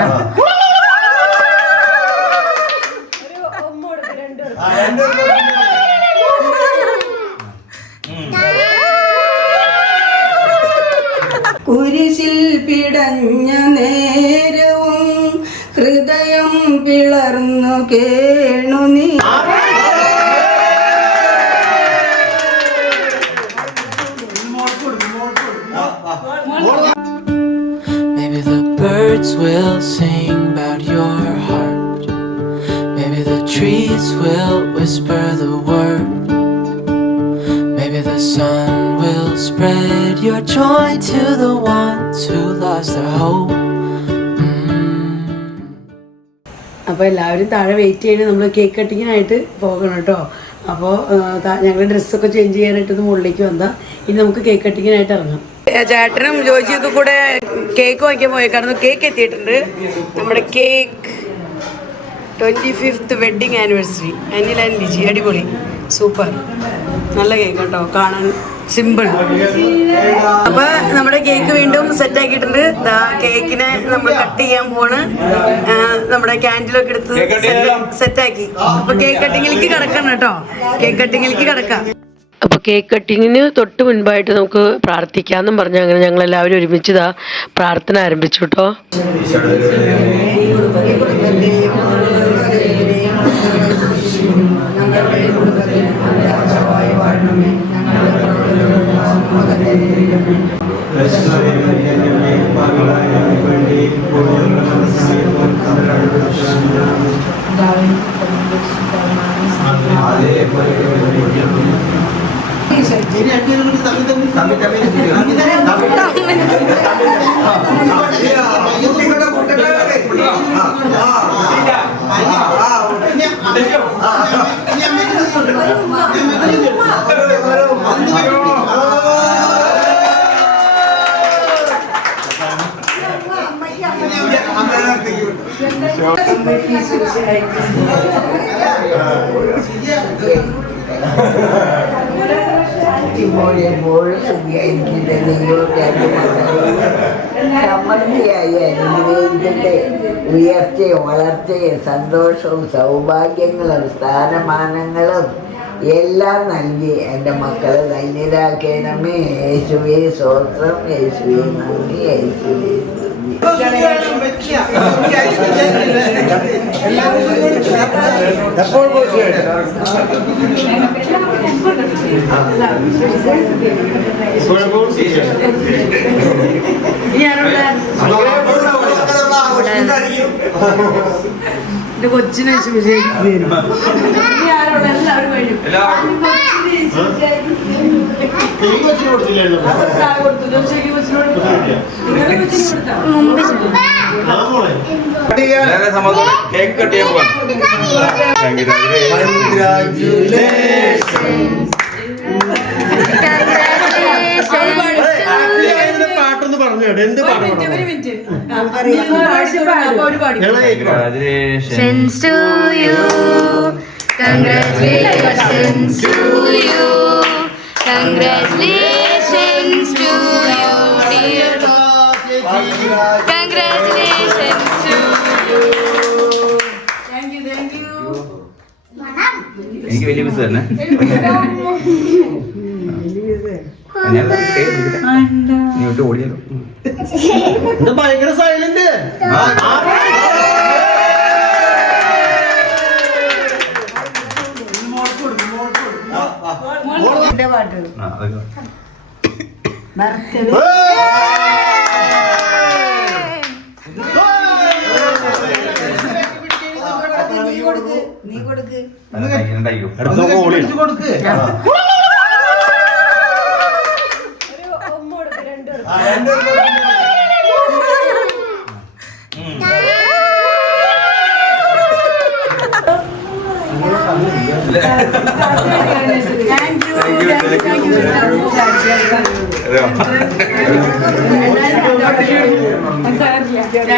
മുറിക്കാം. കുരിശിൽ പിടഞ്ഞ നേരവും ഹൃദയം പിളർന്നു കേണു നീ. Maybe the birds will sing about your heart. Maybe the trees will whisper the word. Maybe the sun will spread your joy to the ones who lost their hope. അപ്പോൾ എല്ലാവരും താഴെ wait ചെയ്യണേ. നമ്മൾ കേക്ക് കട്ടിങ്ങിനായിട്ട് പോകണം കേട്ടോ. അപ്പോൾ ഞങ്ങൾ ഡ്രസ്സൊക്കെ ചേഞ്ച് ചെയ്യാനായിട്ട് ഇത് മുകളിലേക്ക് വന്നാൽ ഇനി നമുക്ക് കേക്ക് കട്ടിങ്ങിനായിട്ട് ഇറങ്ങാം. ചേട്ടനും ജോജിയൊക്കെ കൂടെ കേക്ക് വാങ്ങിക്കാൻ പോയേക്കായിരുന്നു. കേക്ക് എത്തിയിട്ടുണ്ട്. നമ്മുടെ cake 25th wedding anniversary Anil and Liji. അടിപൊളി, സൂപ്പർ, നല്ല കേക്ക് കേട്ടോ, കാണാൻ സിമ്പിൾ. അപ്പോൾ നമ്മുടെ കേക്ക് വീണ്ടും സെറ്റാക്കിയിട്ടുണ്ട്. കേക്കിനെ നമ്മൾ കട്ട് ചെയ്യാൻ പോണ്. നമ്മുടെ ക്യാൻഡിലൊക്കെ എടുത്ത് സെറ്റാക്കി. അപ്പോൾ കേക്ക് കട്ടിങ്ങിലേക്ക് കിടക്കണം കേട്ടോ. കേക്ക് കട്ടിങ്ങിലേക്ക് കിടക്കാം. അപ്പോൾ കേക്ക് കട്ടിങ്ങിന് തൊട്ട് മുൻപായിട്ട് നമുക്ക് പ്രാർത്ഥിക്കാമെന്നും പറഞ്ഞു. അങ്ങനെ ഞങ്ങളെല്ലാവരും ഒരുമിച്ച് പ്രാർത്ഥന ആരംഭിച്ചു കേട്ടോ. സമൃദ്ധിയായി അനുഗ്രഹിക്കട്ടെ. ഉയർച്ചയും വളർച്ചയും സന്തോഷവും സൗഭാഗ്യങ്ങളും സ്ഥാനമാനങ്ങളും എല്ലാം നൽകി എൻ്റെ മക്കളെ ധന്യരാക്കണമേ. യേശുവേ സ്തോത്രം, യേശുവേ നന്ദി, യേശുവേ എന്റെ കൊച്ചിനെ എല്ലാവരും കേക്ക് കട്ടിയാ പാട്ടൊന്ന് പറഞ്ഞു. എന്ത് Congratulations to you. Congratulations to you. Congratulations to you, dear. Congratulations to you. Thank you, thank you. എനിക്ക് വലിയ മിസ് തന്നെ. ഓടിയല്ലോ ഭയങ്കര സൈലന്റ്. നീ കൊടുക്ക്.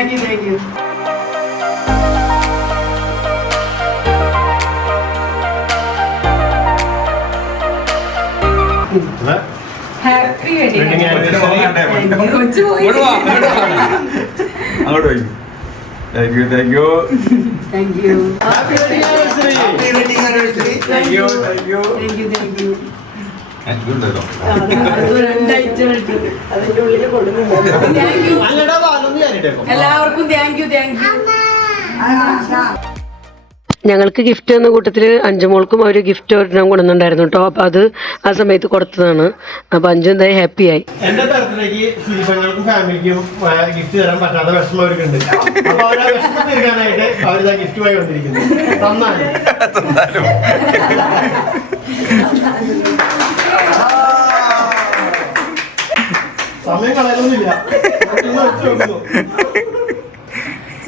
Thank you. Happy wedding anniversary. അങ്ങോട്ട് പോയി. Thank you thank you thank you happy wedding anniversary. Thank you thank you thank U. ഉണ്ടല്ലോ അതിന്റെ ഉള്ളിൽ കൊടുക്കുന്നുണ്ട്. Thank you. അല്ലടാ വാലൊന്ന് ഞാനിട്ടേക്കും. എല്ലാവർക്കും താങ്ക് യു താങ്ക് യു. ഞങ്ങൾക്ക് ഗിഫ്റ്റ് എന്ന കൂട്ടത്തിൽ അഞ്ചുമോൾക്കും ഒരു ഗിഫ്റ്റ് ഒരെണ്ണം കൊണ്ടുവന്നിട്ടുണ്ടായിരുന്നു കേട്ടോ. അപ്പോൾ അത് ആ സമയത്ത് കൊടുത്തതാണ്. അപ്പോൾ അഞ്ചു എന്തായി ഹാപ്പിയായി. എന്റെ ബർത്ത്ഡേക്ക് ശില്പങ്ങൾക്കും ഫാമിലിക്കും ഗിഫ്റ്റ് തരാൻ പറ്റാത്ത വിഷമം അവർക്കുണ്ട്. അപ്പൊ അവരാ വിഷമം തീർക്കാനായിട്ട് അവരിതാ ഗിഫ്റ്റുമായി വന്നിരിക്കുന്നു. തന്നാലും സമയം കളയാനൊന്നുമില്ല.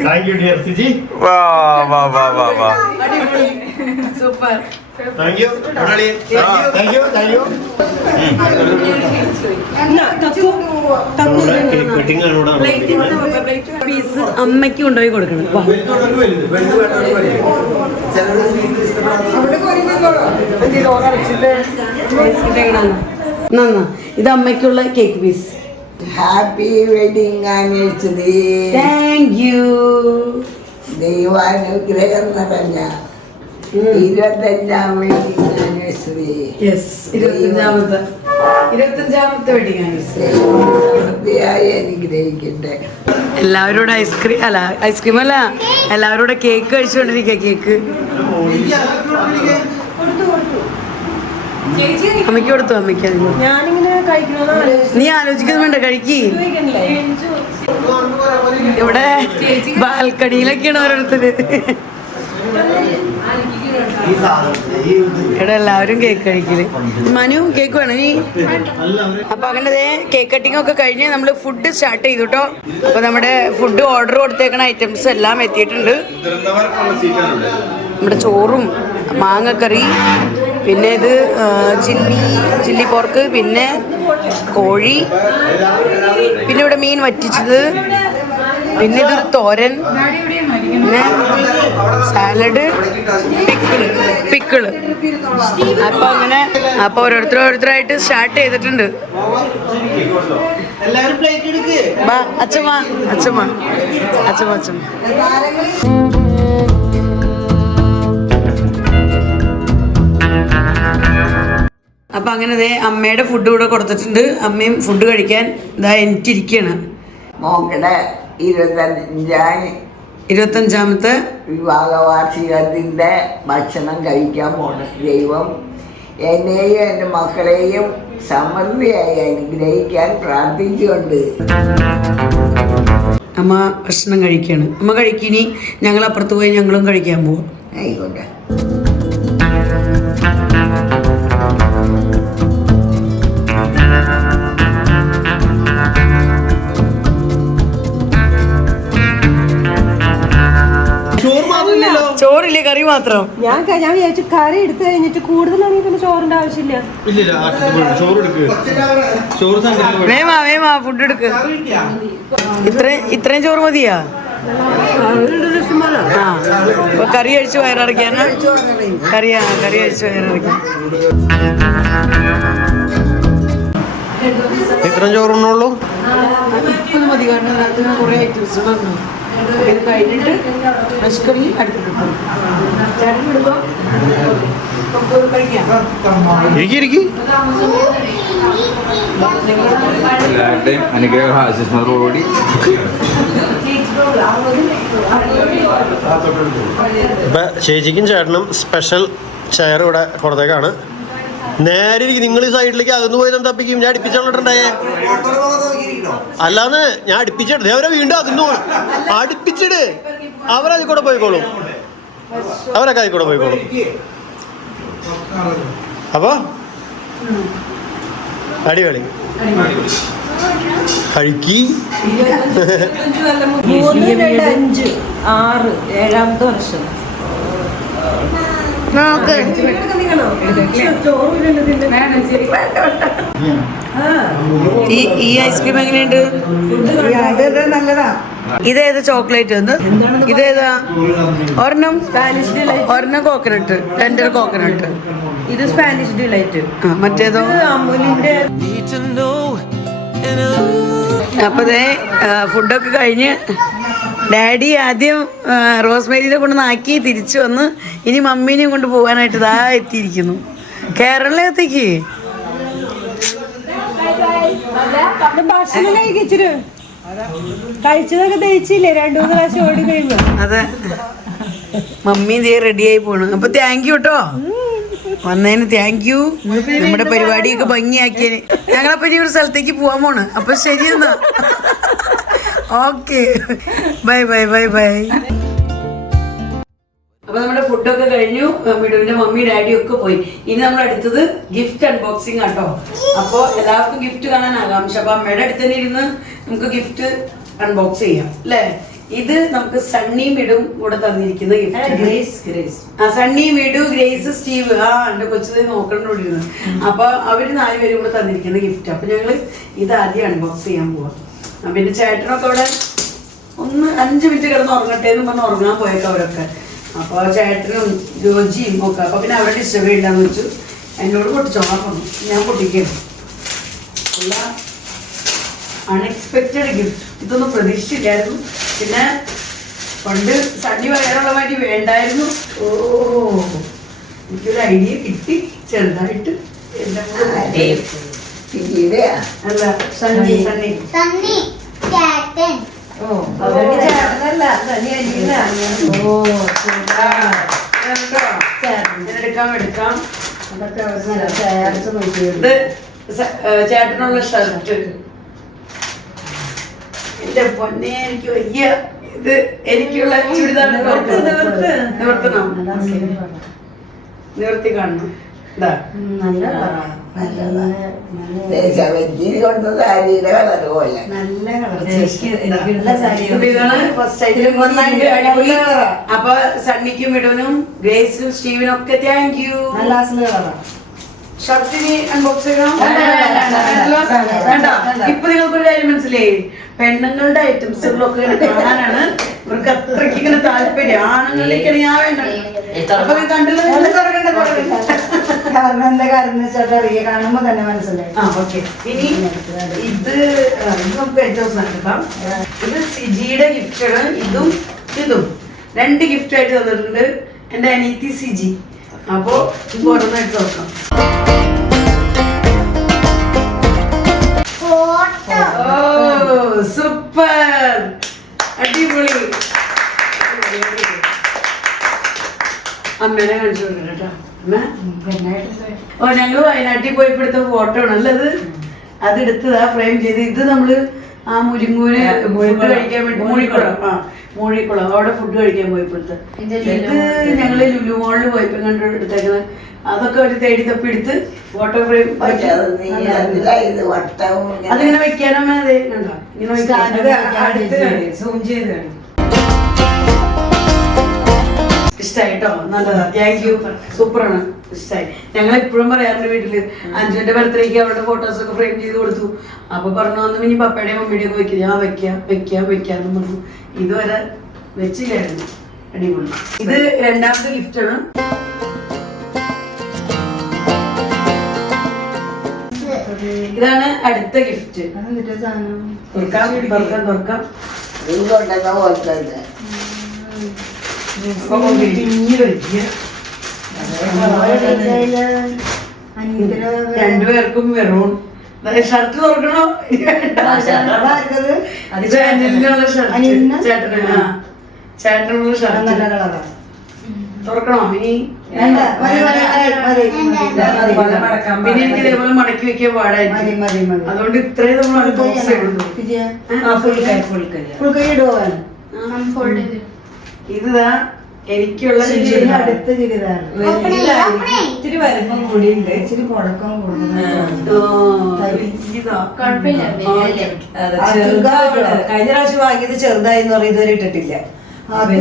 Thank you dear Siji. Super. Thank you thank you thank you. Cake cutting ആണ് ഇവിടെ നടക്കുന്നത്. പീസ് അമ്മയ്ക്ക് കൊണ്ടുപോയി കൊടുക്കണം. വാ. നന്നാ ഇത് അമ്മയ്ക്കുള്ള cake piece. Happy wedding anniversary. Thank you. ദൈവാനുഗ്രഹം നിറഞ്ഞ 25ാം വെഡിങ് ആനിവേഴ്സറി. യെസ് 25ാമത്തെ വെഡിങ് ആനിവേഴ്സറി. വൃത്തിയായി അനുഗ്രഹിക്കട്ടെ. എല്ലാവരോടും ഐസ്ക്രീം അല്ല എല്ലാവരോടും കേക്ക് കഴിച്ചുകൊണ്ടിരിക്കുക. കേക്ക് അമ്മയ്ക്ക് കൊടുത്തു. അമ്മയ്ക്ക് നീ ആലോചിക്കുന്നു വേണ്ട, കഴിക്കി. ഇവിടെ ബാൽക്കണിയിലൊക്കെയാണ് ഓരോരുത്തര്. ഇവിടെ എല്ലാവരും കേക്ക് കഴിക്കല്. മനു കേക്ക് വേണം നീ? അപ്പൊ അങ്ങനെ കേക്ക് കട്ടിംഗ് ഒക്കെ കഴിഞ്ഞ് നമ്മൾ ഫുഡ് സ്റ്റാർട്ട് ചെയ്തു കേട്ടോ. അപ്പൊ നമ്മുടെ ഫുഡ് ഓർഡർ കൊടുത്തേക്കണ ഐറ്റംസ് എല്ലാം എത്തിയിട്ടുണ്ട്. നമ്മുടെ ചോറും മാങ്ങക്കറി, പിന്നെ ഇത് ചില്ലി പോർക്ക്, പിന്നെ കോഴി, പിന്നെ ഇവിടെ മീൻ വറ്റിച്ചത്, പിന്നെ ഇതൊരു തോരൻ, പിന്നെ സാലഡ്, പിക്കിള്. അപ്പൊ അങ്ങനെ അപ്പൊ ഓരോരുത്തരായിട്ട് സ്റ്റാർട്ട് ചെയ്തിട്ടുണ്ട്. ബാ അച്ഛമ്മ. അപ്പൊ അങ്ങനെ അമ്മയുടെ ഫുഡ് കൂടെ കൊടുത്തിട്ടുണ്ട്. അമ്മയും ഫുഡ് കഴിക്കാൻ ഇതാ എനിക്കിരിക്കുകയാണ്. മോക്കടെ 25ാമത്തെ വിവാഹവാർഷികത്തിൻ്റെ ഭക്ഷണം കഴിക്കാൻ പോണം. ദൈവം എന്നെയും എൻ്റെ മക്കളെയും സമൃദ്ധിയായി അനുഗ്രഹിക്കാൻ പ്രാർത്ഥിച്ചുകൊണ്ട് അമ്മ ഭക്ഷണം കഴിക്കുകയാണ്. അമ്മ കഴിക്കിനി ഞങ്ങൾ അപ്പുറത്ത് പോയി ഞങ്ങളും കഴിക്കാൻ പോവാം. ആയിക്കോട്ടെ. ചോറില്ലേ, കറി മാത്രം. ഞാൻ വിചാരിച്ചു കറി എടുത്തു കഴിഞ്ഞിട്ട് കൂടുതലാണെങ്കിൽ പിന്നെ ചോറിന്റെ ആവശ്യമില്ല. വേമാ ഫുഡ് എടുക്ക്. ഇത്രയും ചോറ് മതിയാ? ആ അപ്പൊ കറി കഴിച്ച് വയറിറക്കാനാ? കറി കഴിച്ച് വയറിറക്കാൻ. ഇത്രയും ചോറുണ്ണുള്ളൂ? മതി, കാരണം അതിനകത്ത് കുറേ ഐറ്റംസ് വന്നു. ഇത് കഴിഞ്ഞിട്ട് പച്ചക്കറി അടുത്തിട്ട് ചേട്ടൻ എടുക്കാം. കഴിക്കാം. എല്ലാവരുടെയും അനുഗ്രഹ ആശീസ്സോടുകൂടി ചേച്ചിക്കും ചേട്ടനും സ്പെഷ്യൽ ചെയർ ഇവിടെ കൊടുത്തേക്കാണ്. നേരെ നിങ്ങൾ ഈ സൈഡിലേക്ക് അകന്നു പോയി തപ്പിക്കും. ഞാൻ അടുപ്പിച്ചോണ്ടിട്ടുണ്ടായേ അല്ലാന്ന് ഞാൻ അടുപ്പിച്ചിട്ട് അവരെ വീണ്ടും അകന്നു അടുപ്പിച്ചിട്. അവരതിൽ കൂടെ പോയിക്കോളും. അവരൊക്കെ അതിൽ കൂടെ പോയിക്കോളും. അപ്പൊ അടിപൊളി കഴിക്കി. 3, 2, 5, 6, 7ാമത്തെ വർഷം. ഈ ഐസ്ക്രീം എങ്ങനെയുണ്ട്? ഇതേത് ചോക്ലേറ്റ്? ഇതേതാ? ഒരെണ്ണം കോക്കനട്ട്, ടെൻഡർ കോക്കനട്ട്. ഇത് സ്പാനിഷ് ഡിലൈറ്റ്. മറ്റേതോ അമുലിന്റെ. അപ്പൊ ഫുഡൊക്കെ കഴിഞ്ഞ് ഡാഡി ആദ്യം റോസ്മേരിനെ കൊണ്ട് നാക്കി തിരിച്ചു വന്ന് ഇനി മമ്മീനെയും കൊണ്ട് പോകാനായിട്ട് ഇതാ എത്തിയിരിക്കുന്നു. കേരളത്തേക്ക് ഭക്ഷണം കഴിച്ചിട്ട് കഴിച്ചതൊക്കെ ദഹിച്ചില്ലേ 2-3 പ്രാവശ്യം ഓടി കഴിഞ്ഞു. അതെ, മമ്മി ഇതേ റെഡിയായി പോണു. അപ്പൊ താങ്ക് യു കേട്ടോ, വന്നതിന് താങ്ക് യു. നമ്മുടെ പരിപാടിയൊക്കെ ഭംഗിയാക്കിയതിന്. ഞങ്ങളപ്പോ ഇനി ഒരു സ്ഥലത്തേക്ക് പോവാൻ പോണ്. അപ്പൊ ശരി എന്നാ, okay, bye bye bye bye. അപ്പൊ നമ്മുടെ ഫുഡൊക്കെ കഴിഞ്ഞു. മിടുവിന്റെ മമ്മി ഡാഡിയും ഒക്കെ പോയി. ഇനി നമ്മൾ അടുത്തത് ഗിഫ്റ്റ് അൺബോക്സിംഗ് ആട്ടോ. അപ്പൊ എല്ലാവർക്കും ഗിഫ്റ്റ് കാണാൻ ആകാംക്ഷ. അപ്പൊ അമ്മയുടെ അടുത്ത് തന്നെ ഇരുന്ന് നമുക്ക് ഗിഫ്റ്റ് അൺബോക്സ് ചെയ്യാം അല്ലേ. ഇത് നമുക്ക് സണ്ണി മിടും കൂടെ തന്നിരിക്കുന്ന gift. Sunny Midhu Grace Steve. എന്റെ കൊച്ചിനെ നോക്കണ്ടോണ്ടിരുന്നു. അപ്പൊ അവര് 4 പേരും കൂടെ തന്നിരിക്കുന്ന ഗിഫ്റ്റ്. അപ്പൊ ഞങ്ങള് ഇത് ആദ്യം അൺബോക്സ് ചെയ്യാൻ പോവാം. പിന്നെ ചേട്ടനൊക്കെ അവിടെ ഒന്ന് 5 മിനിറ്റ് കിടന്ന് ഉറങ്ങട്ടെ എന്ന് പറഞ്ഞ് ഉറങ്ങാൻ പോയേക്കാം അവരൊക്കെ. അപ്പൊ ചേട്ടനും ജോജിയും ഒക്കെ. അപ്പൊ പിന്നെ അവരെ ഡിസ്റ്റർബ് ചെയ്യില്ലാന്ന് വെച്ചു. എന്നോട് പൊട്ടിച്ചോളാൻ പറഞ്ഞു. ഞാൻ പൊട്ടിക്കും. അല്ല, അൺഎക്സ്പെക്റ്റഡ് ഗിഫ്റ്റ്. ഇതൊന്നും പ്രതീക്ഷിച്ചില്ലായിരുന്നു. പിന്നെ പണ്ട് സണ്ണി വരാനുള്ള മാറ്റി വേണ്ടായിരുന്നു. എനിക്കൊരു ഐഡിയ കിട്ടി ചെറുതായിട്ട്. അല്ല, സണ്ണി സണ്ണി എടുക്കാം. ചേട്ടനുള്ള ഷർട്ട്. എന്റെ പൊന്നെ, എനിക്ക് വലിയ ഇത് എനിക്കുള്ള ചുരിദാർ നിവർത്തണം, നിവർത്തി കാണണം. അപ്പൊ സണ്ണിക്കും മിടുവിനും ഗ്രേസിനും സ്റ്റീവിനും ഒക്കെ താങ്ക് യു. ഷർട്ടിന് അൺബോക്സ് ചെയ്യണം. ഇപ്പൊ നിങ്ങൾക്കൊരു കാര്യം മനസ്സിലായി, പെണ്ണുങ്ങളുടെ ഐറ്റംസുകളൊക്കെ കാണാനാണ് ഇവർക്ക് അത്രയ്ക്ക് ഇങ്ങനെ താല്പര്യം. ആണുങ്ങളിലേക്കാണ് ഞാൻ വേണ്ടത്. അപ്പൊ കണ്ടില്ല, കാണുമ്പോ തന്നെ മനസ്സിലായി. ഇനി ഇത് നമുക്ക് ഏറ്റവും സാധിക്കാം. ഇത് സിജിയുടെ ഗിഫ്റ്റാണ്. ഇതും 2 ഗിഫ്റ്റ് ആയിട്ട് തന്നിട്ടുണ്ട് എന്റെ അനിയത്തി സിജി. അപ്പോ ഓരോന്നായിട്ട് നോക്കാം. സൂപ്പർ, അടിപൊളി. അമ്മേനെ കാണിച്ചു കൊടുക്കട്ടോ. ഞങ്ങള് വയനാട്ടിൽ പോയപ്പോ എടുത്ത ഫോട്ടോ ആണല്ലോ അത്. അതെടുത്തതാ ഫ്രെയിം ചെയ്ത്. ഇത് നമ്മള് ആ മുരിങ്ങൂര് ഫുഡ് കഴിക്കാൻ വേണ്ടി മൂഴിക്കുളം അവിടെ ഫുഡ് കഴിക്കാൻ പോയപ്പോഴത്തെ. ഇത് ഞങ്ങള് ലുലു മോളിൽ പോയപ്പോ കണ്ടു എടുത്തേക്കുന്നത്. അതൊക്കെ ഒരു തേടി തപ്പി എടുത്ത് ഫോട്ടോ ഫ്രെയിം അതിങ്ങനെ വെക്കാനമ്മ. അതെ, കണ്ടോ, ഇങ്ങനെ സൂം ചെയ്ത്. ഇഷ്ടായിട്ടോ, നല്ലതാ, താങ്ക് യു. സൂപ്പറാണ്, ഇഷ്ടായി. ഞങ്ങൾ എപ്പോഴും പറയാറുണ്ട് വീട്ടില് അഞ്ജുവിന്റെ ബർത്ത്ഡേക്ക് അവരുടെ ഫോട്ടോസ് ഒക്കെ ഫ്രെയിം ചെയ്ത് കൊടുത്തു. അപ്പൊ പറഞ്ഞു വന്നു ഇനി പപ്പയുടെയും മമ്മിയുടെയും ഒക്കെ വെക്കും. ഞാൻ വെക്കാന്ന് പറഞ്ഞു. ഇതുവരെ വെച്ചില്ലായിരുന്നു. അടിപൊളി. ഇത് 2ാമത്തെ ഗിഫ്റ്റാണ്. ഇതാണ് അടുത്ത ഗിഫ്റ്റ്. തുറക്കാം. രണ്ടുപേർക്കും മെറൂൺ ഷർട്ട് തുറക്കണോ? ചേട്ടനുള്ള ഷർട്ട് തുറക്കണോ? ഇനി പിന്നെ എനിക്ക് ഇതേപോലെ മടക്കി വെക്കാൻ പാടായിരിക്കും. അതുകൊണ്ട് ഇത്രയും നമ്മൾ അൺബോക്സ് ചെയ്യുന്നു. ഇതാ എനിക്കുള്ള അടുത്ത ചുരിദാർ. ഇച്ചിരി വലിപ്പം കൂടിയുണ്ട്, ഇച്ചിരി പുഴക്കം കഴിഞ്ഞ പ്രാവശ്യം വാങ്ങിയത് ചെറുതായിന്ന് പറയും, ഇതുവരെ ഇട്ടിട്ടില്ല. അത്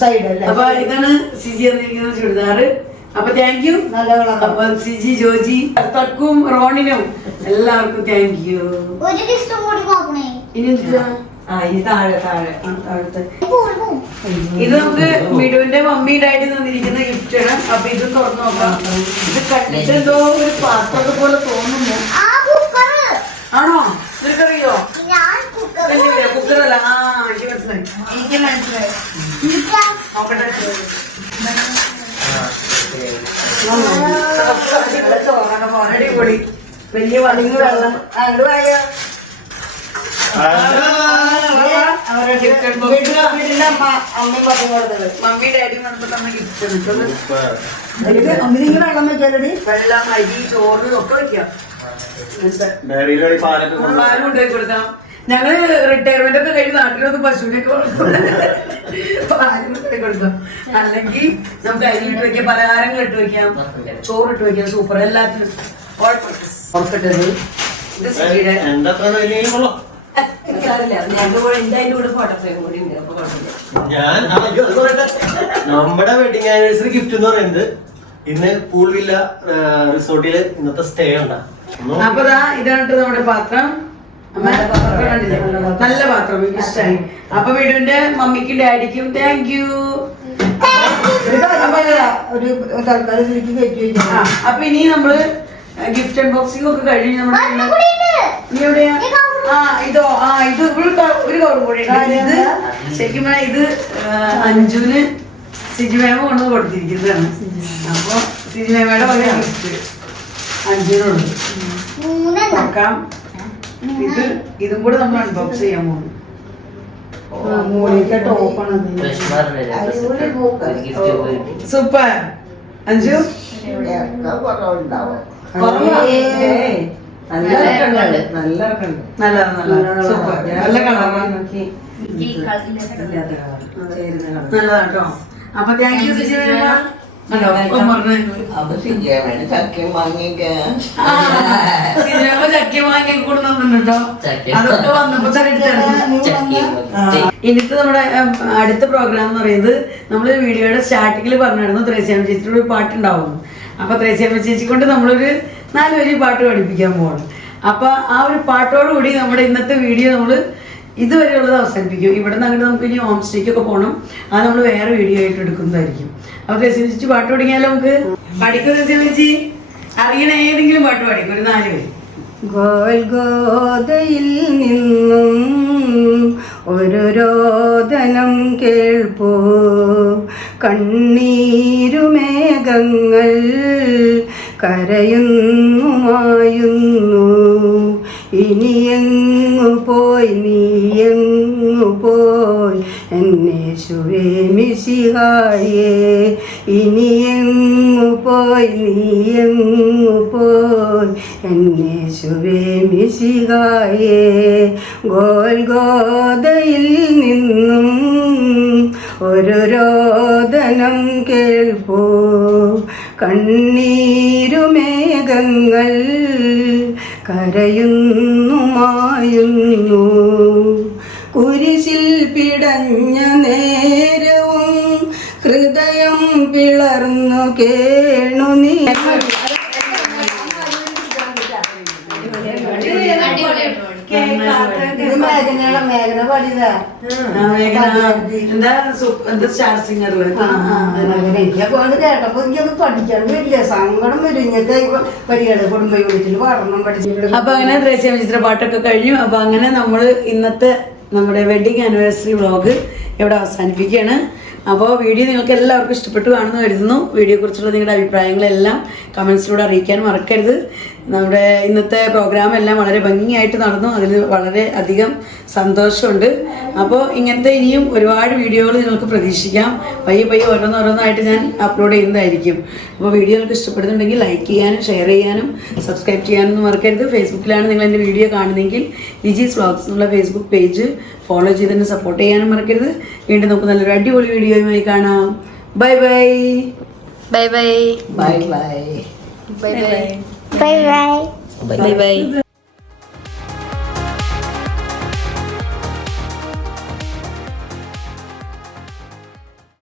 സൈഡല്ല. അപ്പൊ ഇതാണ് സിജി തന്നിരിക്കുന്ന ചുരിദാറ്. അപ്പൊ താങ്ക് യു. അപ്പൊ സിജി, ജോജി, തക്കും റോണിനും എല്ലാവർക്കും താങ്ക് യു. ഇനി ഇത് നമുക്ക് മിടുവിന്റെ മമ്മി ഡാഡി തന്നിരിക്കുന്ന ഗിഫ്റ്റ് ആണ്. അപ്പൊ ഇത് തുറന്നു നോക്കാം. ഇത് കണ്ടിട്ട് എന്തോ ഒരു പാത്രത്തെ പോലെ തോന്നുന്നു. ആണോ? നിനക്കറിയോ? കുക്കറല്ല. എനിക്ക് മനസ്സിലായി. അടിപൊളി വലിയ വളഞ്ഞു വെള്ളം മമ്മി ഡാഡി വന്നപ്പോ തന്നെ ഗിഫ്റ്റ് വെള്ളം വെച്ചാലടി വെള്ളം അരി ചോറ് ഒക്കെ വെക്കാം പാലും കൊണ്ടുപോയി കൊടുക്കാം. ഞങ്ങള് റിട്ടയർമെന്റ് ഒക്കെ കഴിഞ്ഞ് നാട്ടിലൊന്ന് പശുവിനൊക്കെ പാലും കൊണ്ടുപോയി കൊടുക്കാം. അല്ലെങ്കിൽ നമുക്ക് അരി ഇട്ട് വെക്കാം, പലഹാരങ്ങൾ ഇട്ട് വെക്കാം, ചോറ് ഇട്ട് വെക്കാം. സൂപ്പർ. എല്ലാത്തിനും ഓർക്കിട്ടത് ഇത് സിജിയുടെ ഞാൻ നമ്മുടെ വെഡിങ് ആനിവേഴ്സറി ഗിഫ്റ്റ് എന്ന് പറയുന്നത് ഇന്ന് പൂൾ വില്ല റിസോർട്ടില് ഇന്നത്തെ സ്റ്റേ ഉണ്ടാ. അപ്പൊ ഇതാണ് നമ്മുടെ പാത്രം. അമ്മ, പാത്രം കണ്ടില്ലേ? നല്ല പാത്രം, എനിക്ക് ഇഷ്ടമായി. അപ്പൊ വീടിന്റെ മമ്മിക്കും ഡാഡിക്കും താങ്ക് യു. ഒരു തൽക്കാലം ചുരുക്കി കയറ്റി വെക്കാം. അപ്പൊ ഇനി നമ്മള് ഗിഫ്റ്റ് അൺബോക്സിംഗ് ഒക്കെ കഴിഞ്ഞ് നമ്മുടെ നീ എവിടെയാ? ഇത് ഒരു കവർ കൂടി. ഇത് ശരിക്കും പറഞ്ഞാൽ ഇത് അഞ്ജുന് സിജി മേമ കൊണ്ട് കൊടുത്തിരിക്കുന്നതാണ്. അപ്പൊ സിജി മേമയുടെ വക ഗിഫ്റ്റ് അഞ്ജുനുണ്ട്. നോക്കാം. ഇതും കൂടെ നമ്മൾ അൺബോക്സ് ചെയ്യാൻ പോകുന്നു. മോളിത്തെ ടോപ്പാണ് സൂപ്പർ. അഞ്ജു കുറവുണ്ടാവും. നല്ലതാണ്. സൂപ്പർ. നല്ല കളറാണ്. നല്ലതാട്ടോ. അപ്പൊ താങ്ക് യു സിജി മേമ. അപ്പൊ സിജിയാണ് ചക്കയും വാങ്ങിക്ക്. ചക്കി വാങ്ങി കൊടുക്കുന്നുണ്ടോ? അതൊക്കെ വന്നപ്പോ തന്നെ ഇന്നത്തെ നമ്മുടെ അടുത്ത പ്രോഗ്രാം എന്ന് പറയുന്നത് നമ്മൾ വീഡിയോയുടെ സ്റ്റാർട്ടിങ്ങിൽ പറഞ്ഞിരുന്നു ത്രേസ്യാമ്മ ചേച്ചിയുടെ ഒരു പാട്ടുണ്ടാവുന്നു. അപ്പൊ ത്രേസ്യാമ്മ ചേച്ചി കൊണ്ട് നമ്മളൊരു 4 വരി പാട്ട് പഠിപ്പിക്കാൻ പോകണം. അപ്പൊ ആ ഒരു പാട്ടോടുകൂടി നമ്മുടെ ഇന്നത്തെ വീഡിയോ നമ്മൾ ഇതുവരെയുള്ളത് അവസാനിപ്പിക്കും. ഇവിടെ നിന്ന് അങ്ങോട്ട് നമുക്ക് ഇനി ഹോം സ്റ്റേക്കൊക്കെ പോകണം. അത് നമ്മൾ വേറെ വീഡിയോ ആയിട്ട് എടുക്കുന്നതായിരിക്കും. അപ്പൊ ത്രേസ്യാമ്മ ചേച്ചി പാട്ട് പഠിക്കാമല്ലോ നമുക്ക്. പഠിക്കും ത്രേസ്യാമ്മ ചേച്ചി? അറിയണ ഏതെങ്കിലും പാട്ട് പഠിക്കും, ഒരു 4 വരി. ഗോൽഗോദയിൽ നിന്നും ഒരു രോദനം കേൾപ്പോ, കണ്ണീരുമേഘങ്ങൾ കരയുന്നു മായുന്നു. ഇനിയെങ്ങു പോയി നീയെങ്ങു പോയി എന്നേശുവേ മിശിഹായേ. ഇനിയെങ്ങു പോയി നീയെങ്ങു പോയി എന്നേശുവേ മിശിഹായേ. ഗോൽഗോദയിൽ നിന്നും ഒരു രോദനം കേൾപ്പോ, കണ്ണീരുമേഘങ്ങൾ കരയുന്നു മായുന്നു. കുരിശിൽ പിടഞ്ഞ നേരവും ഹൃദയം പിളർന്നു കേണു നീ. മേഘന പാടിയതാ. എന്താ സ്റ്റാർ സിംഗറില് കൊണ്ട് കേട്ടപ്പോ എനിക്കത് പഠിക്കാൻ വലിയ സങ്കടം വരും. ഇങ്ങനത്തെ പരിപാടി കുടുംബ യൂണിറ്റിൽ പഠനം പഠിച്ചിട്ടുണ്ട്. അപ്പൊ അങ്ങനെ ത്രേസ്യാമ്മ ചേച്ചിയുടെ പാട്ടൊക്കെ കഴിഞ്ഞു. അപ്പൊ അങ്ങനെ നമ്മള് ഇന്നത്തെ നമ്മുടെ വെഡിങ് ആനിവേഴ്സറി വ്ളോഗ് ഇവിടെ അവസാനിപ്പിക്കുകയാണ്. അപ്പോൾ വീഡിയോ നിങ്ങൾക്ക് എല്ലാവർക്കും ഇഷ്ടപ്പെട്ടു കാണുന്നു കരുതുന്നു. വീഡിയോയെക്കുറിച്ചുള്ള നിങ്ങളുടെ അഭിപ്രായങ്ങളെല്ലാം കമൻസിലൂടെ അറിയിക്കാൻ മറക്കരുത്. നമ്മുടെ ഇന്നത്തെ പ്രോഗ്രാം എല്ലാം വളരെ ഭംഗിയായിട്ട് നടന്നു. അതിൽ വളരെ അധികം സന്തോഷമുണ്ട്. അപ്പോൾ ഇങ്ങനത്തെ ഇനിയും ഒരുപാട് വീഡിയോകൾ നിങ്ങൾക്ക് പ്രതീക്ഷിക്കാം. പയ്യെ ഓരോന്നോരോന്നായിട്ട് ഞാൻ അപ്ലോഡ് ചെയ്യുന്നതായിരിക്കും. അപ്പോൾ വീഡിയോ നിങ്ങൾക്ക് ഇഷ്ടപ്പെടുന്നുണ്ടെങ്കിൽ ലൈക്ക് ചെയ്യാനും ഷെയർ ചെയ്യാനും സബ്സ്ക്രൈബ് ചെയ്യാനൊന്നും മറക്കരുത്. ഫേസ്ബുക്കിലാണ് നിങ്ങൾ എൻ്റെ വീഡിയോ കാണുന്നതെങ്കിൽ ലിജീസ് വ്ളോഗ്സ് എന്നുള്ള ഫേസ്ബുക്ക് പേജ് ഫോളോ ചെയ്ത് തന്നെ സപ്പോർട്ട് ചെയ്യാനും മറക്കരുത്. വീണ്ടും നമുക്ക് നല്ലൊരു അടിപൊളി വീഡിയോയുമായി കാണാം. Bye bye bye bye bye bye bye bye bye bye.